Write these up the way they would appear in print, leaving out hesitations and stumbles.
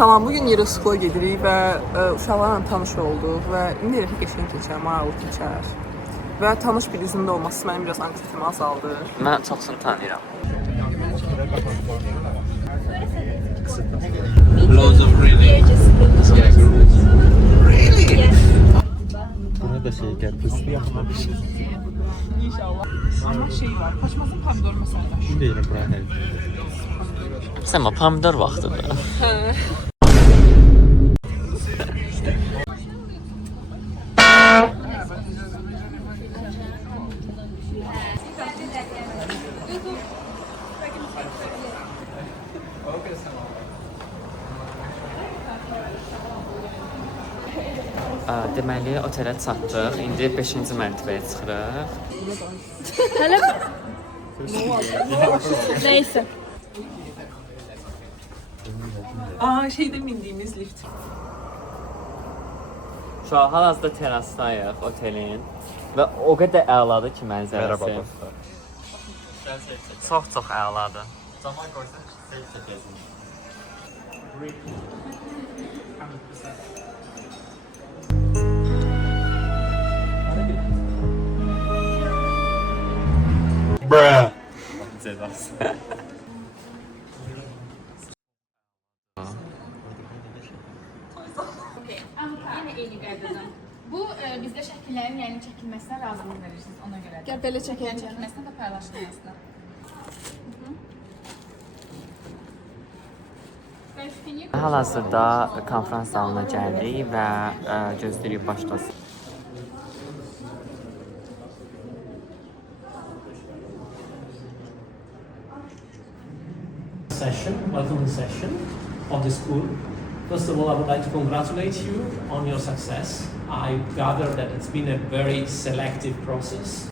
Salam, bugün Euroskola gedirik və uşaqlarla tanış olduq və indi elə qəşəng keçər, maraqlı keçər. Və tanış bir izində olması mənim biraz anksiyetimi azaldır. Mən çoxsunu tanıyıram. Loads of really. Really? Buna da şey gel, hızlı yapma bir şey. İnşallah. Amma şey var, kaçmasın pomidor məsələn. Şimdi yine buraya her. Sən o pomidor vaxtıdır. Deməli, otelə çatdıq. İndi 5-ci mərtəbəyə çıxırıq. Hələ neyse. Şeydə mindiyimiz lift. Şu an hal-hazırda terasdayıq otelin və o qədər əladır ki mənzərəsi. Merhaba dostlar. Çox əladır. Zaman koysan şey çekesin. Bruh. Cezası. Yine eyni qaydadan. Bu bizdə şəkillərin yəni çəkilməsinə razılıq verirsiniz ona görə. Gəl belə çəkək. Çəkilməsinə də paylaşılmasına. Hal-hazırda konferans zalına gəldik və gözləyirik başlasın. Welcome session of the school. First of all, I would like to congratulate you on your success. I gather that it's been a very selective process.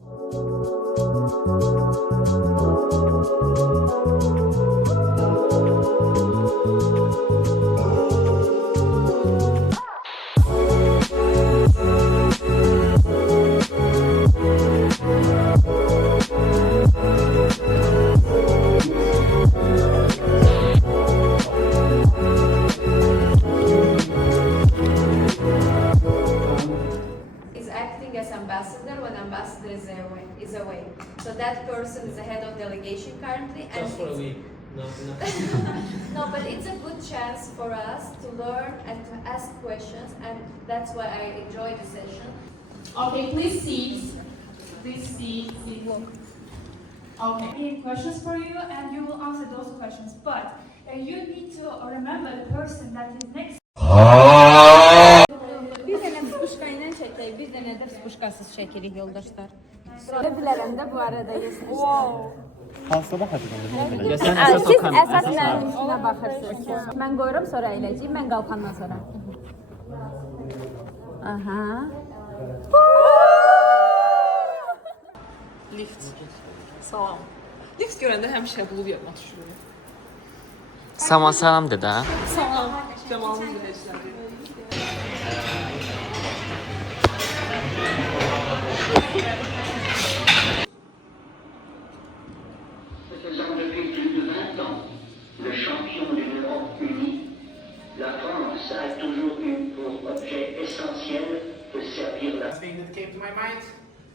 Is away. So that person is the head of delegation currently. And Just for a week. No. no, but it's a good chance for us to learn and to ask questions, and that's why I enjoy the session. Okay, please sit. Please sit. Okay. I have questions for you, and you will answer those questions. But you need to remember the person that is next. Bir dənə spuşka ilə çəkək, bir dənə də spuşkasız çəkirik yoldaşlar. Belə bilərəm də bu arada yesin. Hasta bak hadi bana. Siz əsas mənim üstünə baxırsınız. Mən qoyuram, sonra eləcəyim, mən qalxandan sonra. Aha. Lift. Salam. Lift görəndə həmişə bulud yadıma düşür. Salam de də. Salam. Camalımız biləcəkləri. Depuis plus de 20 ans, le champion d'une Europe unie, la France a toujours eu pour objet essentiel de servir la... The thing that came to my mind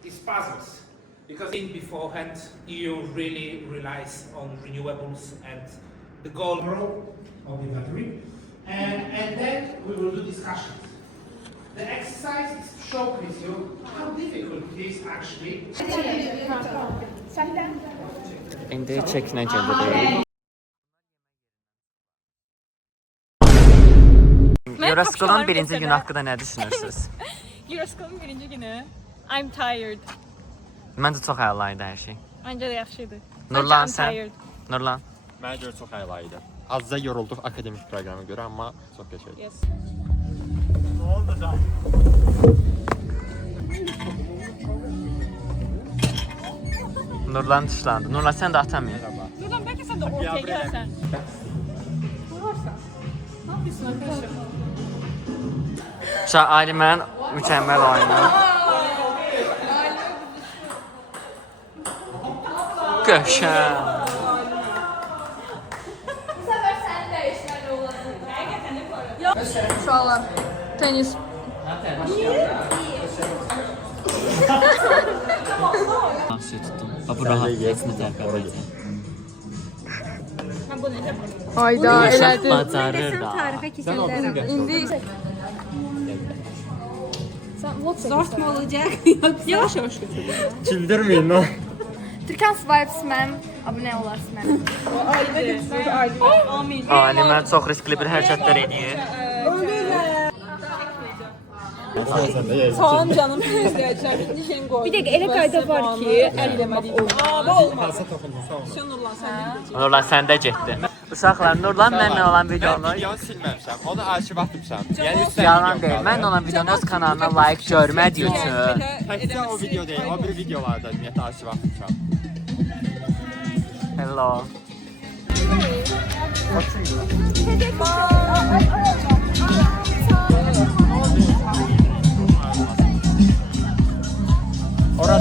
is puzzles. Because in beforehand, EU really relies on renewables and the goal of the battery. And then we will do discussions. The exercise is to showcase you how difficult it is actually. İndi çəkinə gedirik. Euroskolun birinci günü haqqında nə düşünürsünüz? Euroskolun birinci günü. I'm tired. Məncə çox əla idi hər şey. Məncə də yaxşı idi. Nurlan I'm sən? tired. Nurlan? Mənə görə çox əlaydı. Azca yorulduk akademik programa göre ama çok yaşadık. Yes. Ne oldu da? Nurlan dışlandı. Nurlan sen de atamayın. Nurlan belki sen de ortaya gelsen. Vurarsan. Ne yapıyorsun arkadaşım? Şu an Alimənin mükəmməl oyunu. Qəşəng. Bu sefer sen de eşlerle olabilir. Uşaqlar, tenis. Şey tuttum. Bu rahat etmə tərəfə. Hayda, elədi. Bacarır da. Tarixə keçənlərəm. İndi zor mu olacaq? Yavaş-yavaş götür. Çildirmeyin o. Türkan Vibes mənim abunə olarsın mənim. Ali mən çox riskli bir hərəkətlər edir. Tamam canım izləyicilər. İkinci şeyin qoy. Bir dəqiqə elə qayda var ki, Əlləməli olmaz. Nurlan sən Nurlan səndə getdi. Uşaqlar, Nurlan mənlə olan videonu Ben videonu silmemişim. Onu arşiv atmışım. Yani üstüne yalan deyil. Mən olan videonu öz kanalına like görmədiyi üçün. Təkcə o video değil. O bir videolarda ümumiyyətlə arşiv atmışım. Hello. Orada.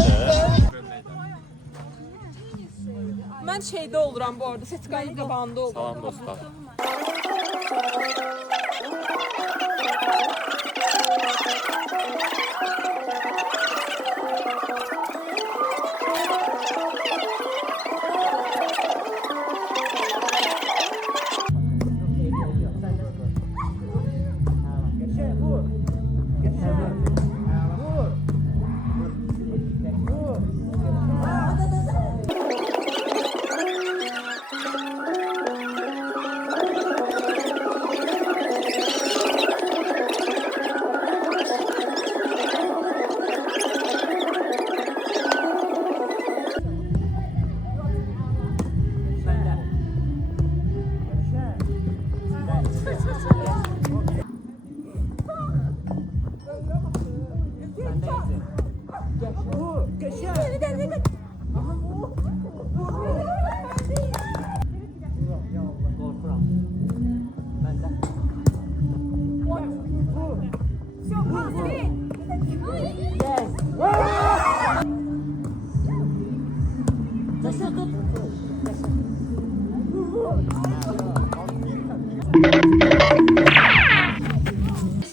Mən şeydə oluram bu arada. Setkanın qabağında oluram. Salam dostlar.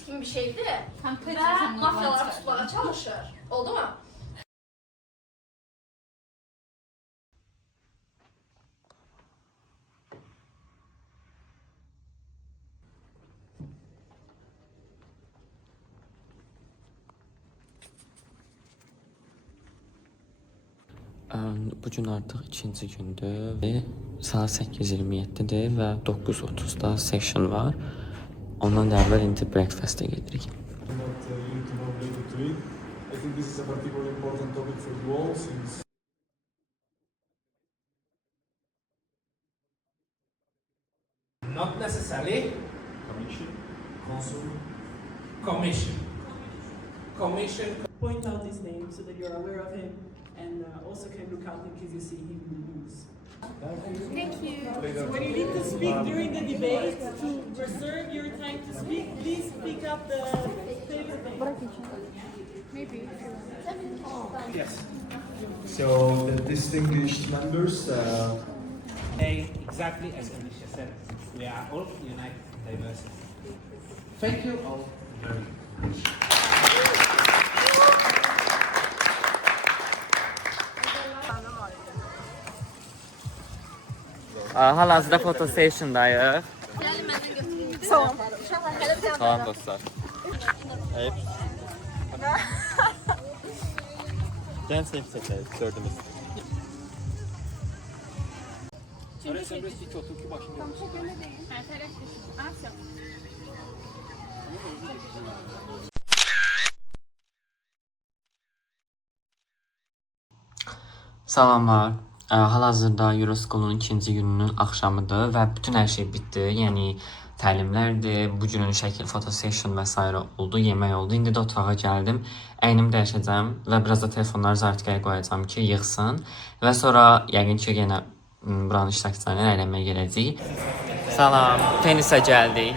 Kim bir şeydi ve mafyalar tutmaya çalışır. Oldu mu? Bugün artıq ikinci gündür. Saat 8:27-dir və 9:30-da session var. Ondan da əvvəl indi breakfast-ə gedirik. I think this is a particularly important topic for you all since Not necessarily. Commission, Council, Commission. Point out his name so that you're aware of him and also can look out in case you see him in the news. Thank you. So when you need to speak during the debate, to reserve your time to speak, please pick up the favorite name. Maybe. yes. So the distinguished members, Exactly as Alicia said, we are all united in diversity. Thank you all very much. Hal-hazırda foto session-dayıq. Salam. Salam dostlar. Eyüp. Gəlin seyf çəkək, gördünüz. Salamlar. Hal-hazırda Euroschool'un ikinci gününün axşamıdır və bütün hər şey bitdi. Yəni təlimlərdir, bu günün şəkil fotosession və s. oldu, yemək oldu. İndi də otağa gəldim. Əynimi dəyişəcəm və biraz da telefonları zartikaya qoyacağam ki, yığsın. Və sonra yəqin ki, yenə buranın iştirakçılarına əylənməyə gələcəyik. Salam, tenisə gəldik.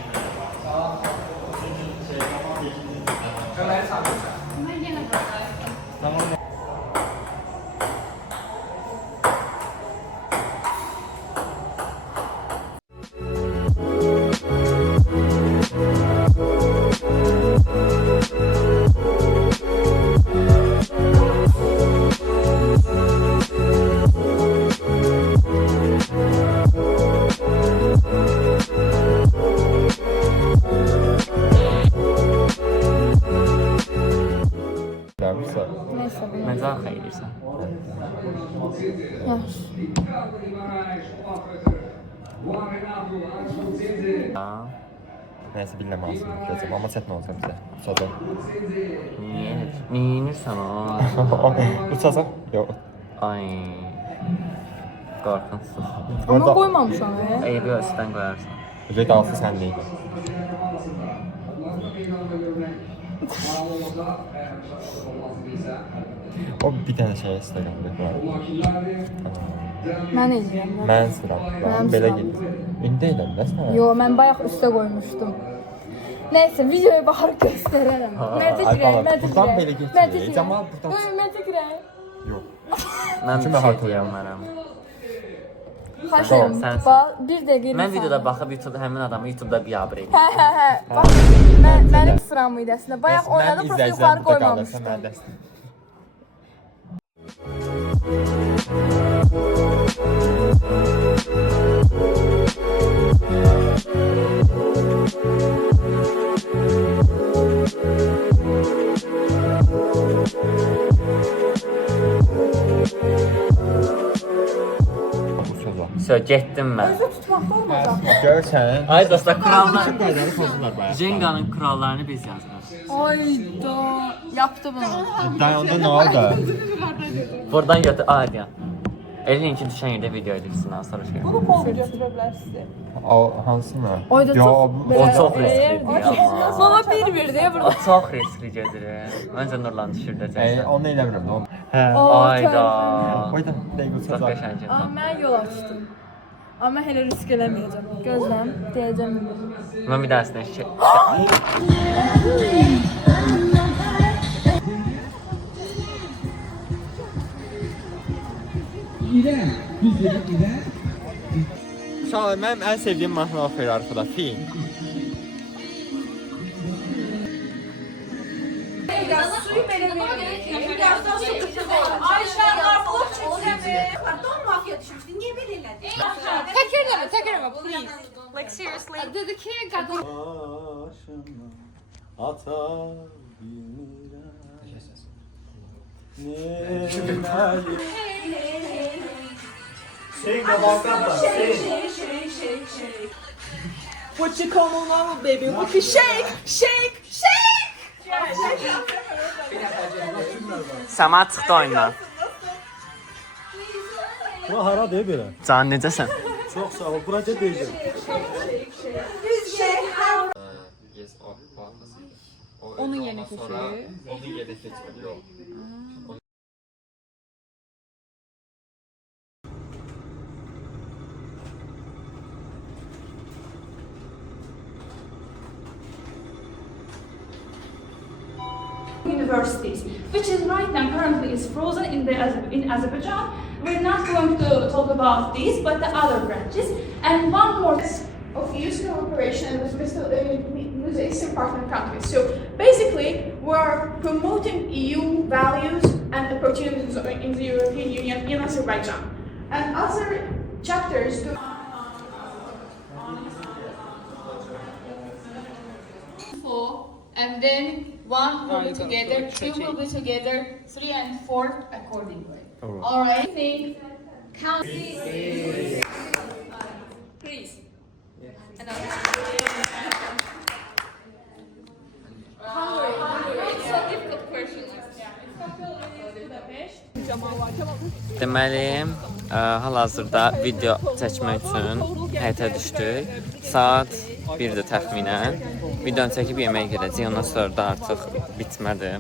Yoxsa? Neyse belə. Məncə arxa edirsən. Yaxşı. Nəysə bilməm alsın. Gələcəm, amma çətin olacaq bizə. Uçacaq. Niyə inirsən o? Uçacaq? Yox. Ay. Qorxunsuz. Amma qoymamışam. Eybi üstdən qoyarsan. Vedası səndəydi. O bir dənə şey Instagramda var. Mən edirəm. Mən sıram. Belə gedir. İndi eləndə sən. Yo, mən bayaq üstə qoymuşdum. Nəysə, videoya baxarıq göstərərəm. Mərcə girək, mərcə Buradan girək. belə Mərcə getmir. girək. Camal buradan. Yo, mərcə girək. Yox. Mən Kim bir şey haqlı deyəmərəm. Xahiş Tamam, edirəm. sən- Bir dəqiqə. Mən videoda baxıb YouTube həmin adamı YouTube'da biabr edim. Hə. Bax, mənim sıram idi əslində. Bayaq oynadım, prosta yuxarı qoymamışdım. Mən dəstək. Sö, getdim mən. Tutmaqda olmaz. Görsən. Ay dostlar, kurallar. Bütün qaydaları pozdular bayaq. Jenga'nın kurallarını biz yazırıq. Ayda, yapdı bunu. Dayanda nə oldu? Buradan götür, diyan. Elin ki düşən yerdə video edirsin, soruş gəlir. Bunu kombi götürə bilərsiniz. O hansını? Oyda Yo, çox O çox risklidir amma. Baba bir deyə O burada. çox riskli gedir. Məncə Nurlan düşürdəcəksən. Onu eləmirəm. Hə. Ayda. Oyda, dəqiq Çox uçacaq. qəşəng. Mən yol açdım. Amma hələ risk eləməyəcəm. Gözləm, deyəcəm. Mən bir dənəsinə şey. Uşaqlar, mənim ən sevdiyim mahnı oxuyur arkada. Film. Təkrar please. Like seriously. Dedi ki, qadın Ata bilmirəm. What you come on now, baby? What you shake, shake, shake. Səma çıxdı oyundan. Bu hara deyə belə? Can necəsən? Çox sağ ol. Bura deyəcəm. Yes, o hatasıydı. Onun yerinə keçiyor. Onun yerinə keçmədi, yox. Universities, which is right now currently is frozen in Azerbaijan. We're not going to talk about these, but the other branches. And one more of EU cooperation with Middle Eastern partner countries. So basically, we're promoting EU values and opportunities in the European Union in Azerbaijan. And other chapters do. And then one will be together, two will be together, 3 and 4 accordingly. All right. Think, count. Please. Deməli, hal-hazırda video çəkmək üçün həyətə düşdük. Saat 1-dir təxminən. Videonu çəkib yeməyə gedəcəyik. Ondan sonra da artıq bitmədi.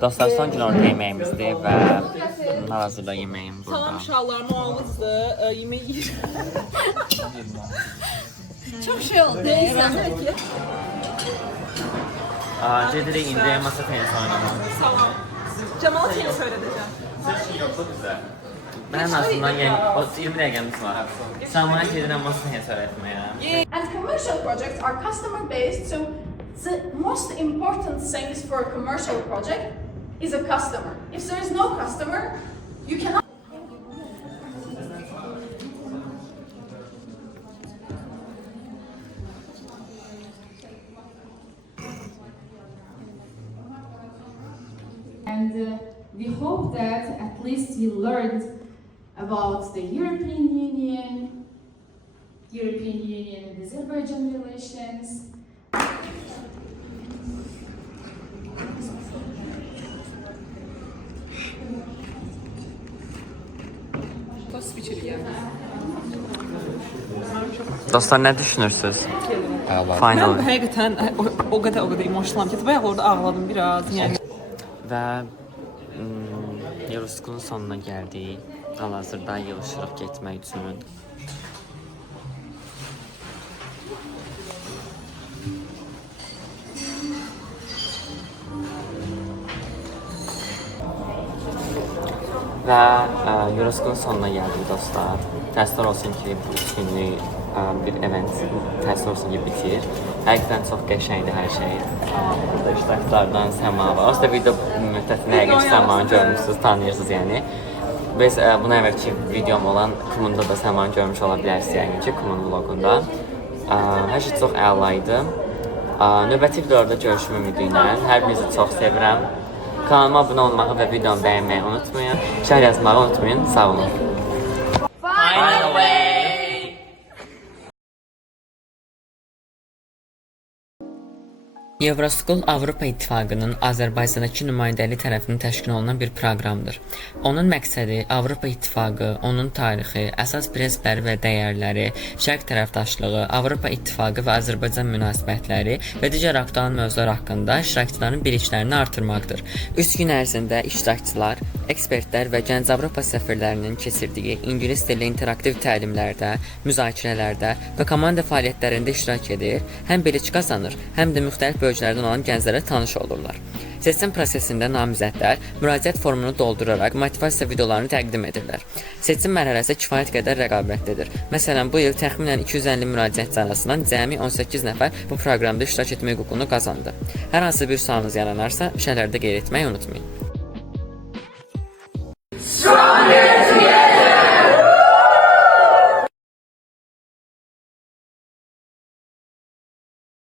Dostlar, son gün orada yeməyimizdir və hal-hazırda yeməyim burada. Salam uşaqlarım, oğlunuzdur. Yemək yeyir. Çox şey oldu. Gedirik indi masa tenisi oynamağa. Salam. Cemal seni söyledeceğim. Mən aslında 20 dəqiqəmiz var. Samaya gedirəm masa tenisi öyrətməyə. And commercial projects are customer based, so the most important things for a commercial project is a customer. If there is no customer, you cannot. And we hope that at least you learned about the European Union and Azerbaijan relations. Dostlar, nə düşünürsünüz? Əla. Final. Mən həqiqətən o qədər emoşlandım ki, bayaq orada ağladım biraz. Yəni Və Euroschool'un sonuna gəldik. Hal-hazırda yığışırıq getmək üçün. Və Euroschool'un sonuna gəldik dostlar. Təəssüf olsun ki, bu 3 günlük bir event təəssüf olsun ki, bitir. Həqiqətən çox qəşəngdir hər şey. Burada iştirakçılardan Səma var. Aslında video müddətində həqiqət Səmanı görmüşsünüz, tanıyırsınız yəni. Biz buna əvvəlki videom olan Kumunda da Səmanı görmüş ola bilərsiniz yəni ki, Kumun vlogunda. Hər şey çox əla idi. Növbəti videolarda görüşmə ümidi ilə. Hər birinizi çox sevirəm. Kanalıma abunə olmağı və videomu bəyənməyi unutmayın. Şərh yazmağı unutmayın. Sağ olun. Euroschool Avropa İttifaqının Azərbaycandakı nümayəndəliyi tərəfindən təşkil olunan bir proqramdır. Onun məqsədi Avropa İttifaqı, onun tarixi, əsas prinsipləri və dəyərləri, şərq tərəfdaşlığı, Avropa İttifaqı və Azərbaycan münasibətləri və digər aktual mövzular haqqında iştirakçıların biliklərini artırmaqdır. 3 gün ərzində iştirakçılar, ekspertlər və gənc Avropa səfirlərinin keçirdiyi ingilis dilli interaktiv təlimlərdə, müzakirələrdə və komanda fəaliyyətlərində iştirak edir, həm bilik qazanır, həm də müxtəlif bölgələrdən olan gənclərlə tanış olurlar. Seçim prosesində namizədlər müraciət formunu dolduraraq motivasiya videolarını təqdim edirlər. Seçim mərhələsi kifayət qədər rəqabətlidir. Məsələn, bu il təxminən 250 müraciətçi arasından cəmi 18 nəfər bu proqramda iştirak etmə hüququnu qazandı. Hər hansı bir sualınız yaranarsa, şərhlərdə qeyd etməyi unutmayın.